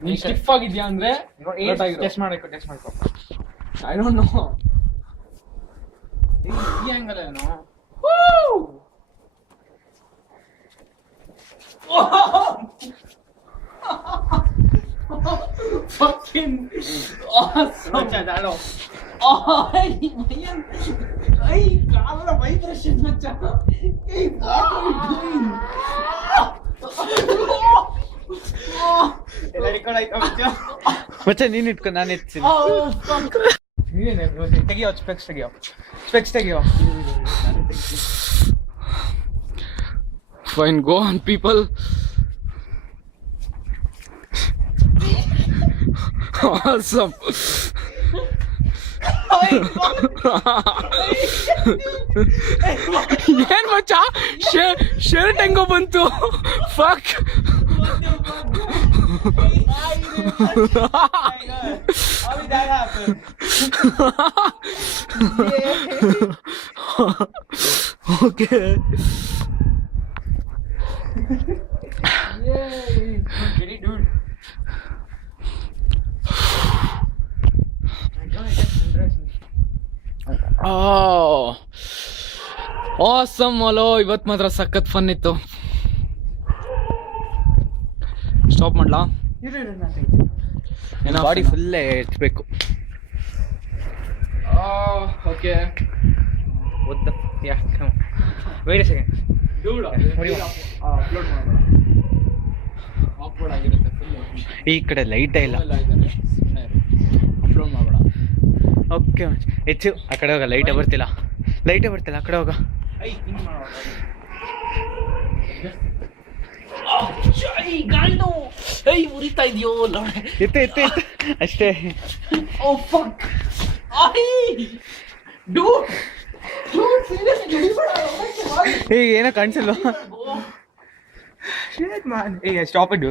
ನೀನ್ ಸ್ಟಿಫ್ ಆಗಿದ್ಯಾ ಅಂದ್ರೆ ಟೆಸ್ಟ್ ಮಾಡಬೇಕು. I don't know. ಈ ಆಂಗಲ್ ಏನು? Fucking awesome. ಮಚ್ಚ ದಾಳೋ. ಕಾಲ ವೈಬ್ರೇಷನ್ ಮಚ್ಚ. ಎಲ್ಲ ರೆಕಾರ್ಡ್ ಆಯ್ತಾ ಮಚ್ಚ? ಮಚ್ಚ ನೀನ್ ಇಟ್ಕೊ, ನಾನು ಎತ್ತೀನಿ. ತೆಗಿಯೋ specs ತೆಗಿಯೋ. Fine, go on, people. Awesome. ಏನ್ ಮಚ್ಚ ಶರ್ಟ್ ಹೆಂಗೋ ಬಂತು? ಫಕ್. ಓಕೆ. ಆಸಮ್ ಅಲೋ, ಇವತ್ತು ಮಾತ್ರ ಸಖತ್ ಫನ್ ಇತ್ತು. ಸ್ಟಾಪ್ ಮಾಡ್ಲಾ? ಬಾಡಿ ಫುಲ್ ಎತ್ಬೇಕು. ಓಕೆ. ಒದ್ದ ವೇಟ್ ಸೆಕೆಂಡ್. ಆಕ್ವರ್ಡ್ ಆಗಿರುತ್ತೆ ಫುಲ್. ಈ ಕಡೆ ಲೈಟೇ ಇಲ್ಲ. ಅಪ್ಲೋಡ್ ಮಾಡಬೇಡ. ಓಕೆ ಹೆಚ್ಚು ಆ ಕಡೆ ಹೋಗ. ಲೈಟೇ ಬರ್ತಿಲ್ಲ ಆ ಕಡೆ ಹೋಗ. ಉರಿತಾ ಇದೆಯೋ ಎತ್ತೆ ಅಷ್ಟೇ. ಏನೋ ಕಾಣಿಸಲ್ವ? Stop it.